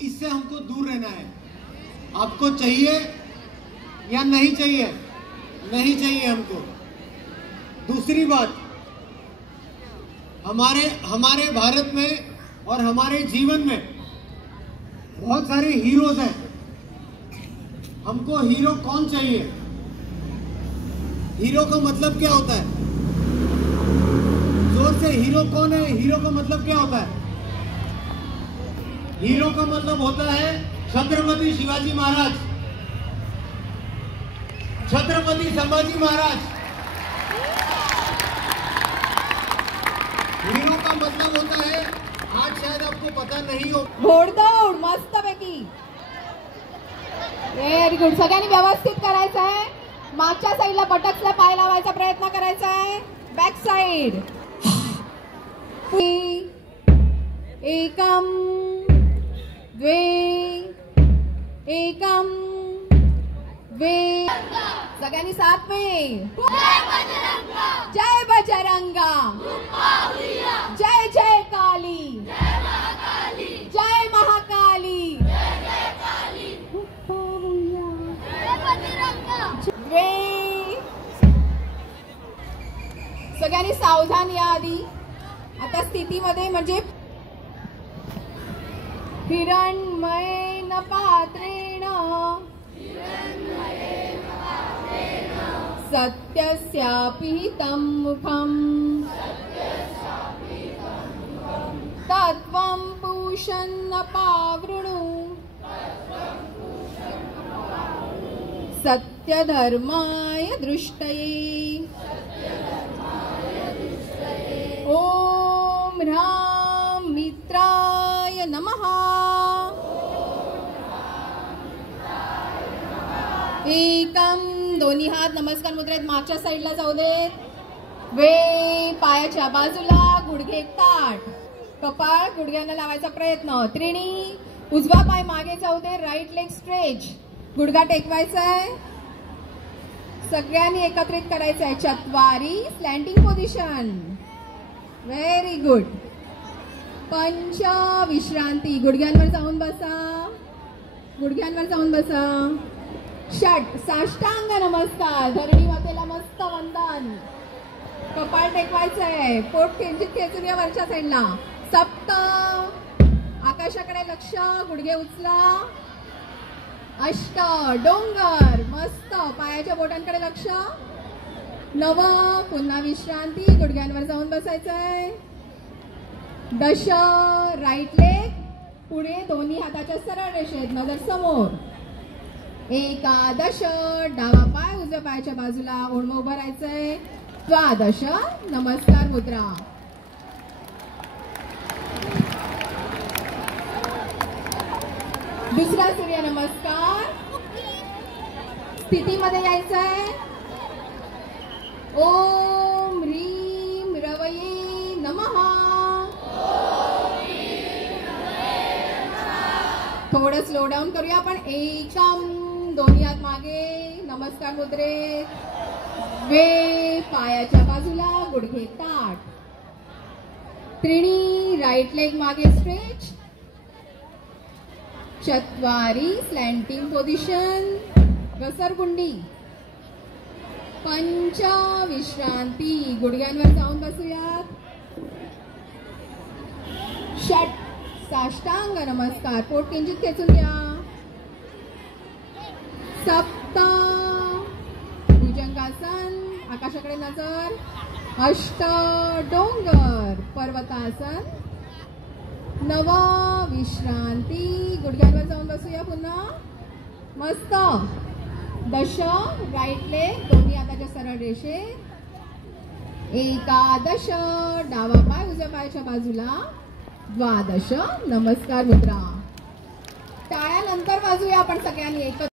इससे हमको दूर रहना है। आपको चाहिए या नहीं चाहिए? नहीं चाहिए हमको। दूसरी बात, हमारे भारत में और हमारे जीवन में बहुत सारे हीरोज हैं। हमको हीरो कौन चाहिए? हीरो का मतलब क्या होता है? जोर से, हीरो कौन है? हीरो का मतलब क्या होता है? हीरो का मतलब होता है छत्रपति शिवाजी महाराज, छत्रपति संभाजी महाराज। हीरो का मतलब होता है, आज शायद आपको पता नहीं हो, घोडदौड मस्तपैकी। Very good. सगळ्यांनी व्यवस्थित करायचं आहे। मागच्या साईडला बटक्सला पाय लावायचा प्रयत्न करायचा आहे। Back side. एकम द्वे एकम द्वे। सगळ्यांनी साथ में जय बजरंगा, जय जय काली, जय महाकाली, सगळ्यांनी सावधान या आधी। आता स्थितीमध्ये म्हणजे हिरण्मयेन पात्रेण सत्यस्यापिहितं मुखं तत्त्वं पूषन्न पावृणु सत्यधर्माय दृष्टये। ओम ह्रां मित्राय नमः। एकम, दोन्ही हात नमस्कार मुद्रेत मागच्या साईडला जाऊ देत। वे, पायाच्या बाजूला, गुडघे ताठ, कपाळ गुडघ्यांना लावायचा प्रयत्न। त्रिणी, उजवा पाय मागे जाऊ दे, राईट लेग स्ट्रेच, गुडघा टेकवायचा आहे। सगळ्यांनी एकत्रित करायचं आहे। चत्वारी स्लॅन्टिंग पोझिशन। Very good. पंच विश्रांती, गुडघ्यांवर जाऊन बसा, गुडघ्यांवर जाऊन बसा। षट साष्टांग नमस्कार, धरणी मातेला मस्त वंदन, कपाळ टेकवायचं आहे, पोट किंचित खेचून या वरच्या साईडला। सप्त, आकाशाकडे लक्ष, गुडघे उचला। अष्ट, डोंगर, मस्त, पायाच्या बोटांकडे लक्ष। नव, पुन्हा विश्रांती, गुडघ्यांवर जाऊन बसायचं आहे। दश, राईट लेग पुढे, दोन्ही हाताच्या सरळ रेषेत, नजर समोर। एकादश, डावा पाय उजव्या पायाच्या बाजूला, ओढून उभं राहायचंय। द्वादश, नमस्कार मुद्रा। दुसरा सूर्य नमस्कार, स्थितीमध्ये यायचंय। ओम ह्रीं रवये नमः। थोडं स्लो डाऊन करूया आपण। एकम, दोन्ही हात मागे, नमस्कार मुद्रेत। वे, पायाच्या बाजूला, गुडघे ताठ। त्रिणी, राईट लेग मागे स्ट्रेच। चत्वारी स्लॅन्टिंग पोझिशन, घसरगुंडी। पंच विश्रांती, गुडघ्यांवर जाऊन बसूयात। षट साष्टांग नमस्कार, पोट किंचित खेचून घ्या। सप्त भुजंगासन, आकाशाकडे नजर। अष्ट डोंगर पर्वतासन। नव विश्रांती, गुडघ्यांवर जाऊन बसूया पुन्हा, मस्त। दश, राईट लेग दोन्ही हाताच्या सरळ रेषेत। एकादश, डावा पाय उजव्या पायाच्या बाजूला। द्वादश, नमस्कार मुद्रा। टाळ्या नंतर वाजूया आपण सगळ्यांनी एकत्र।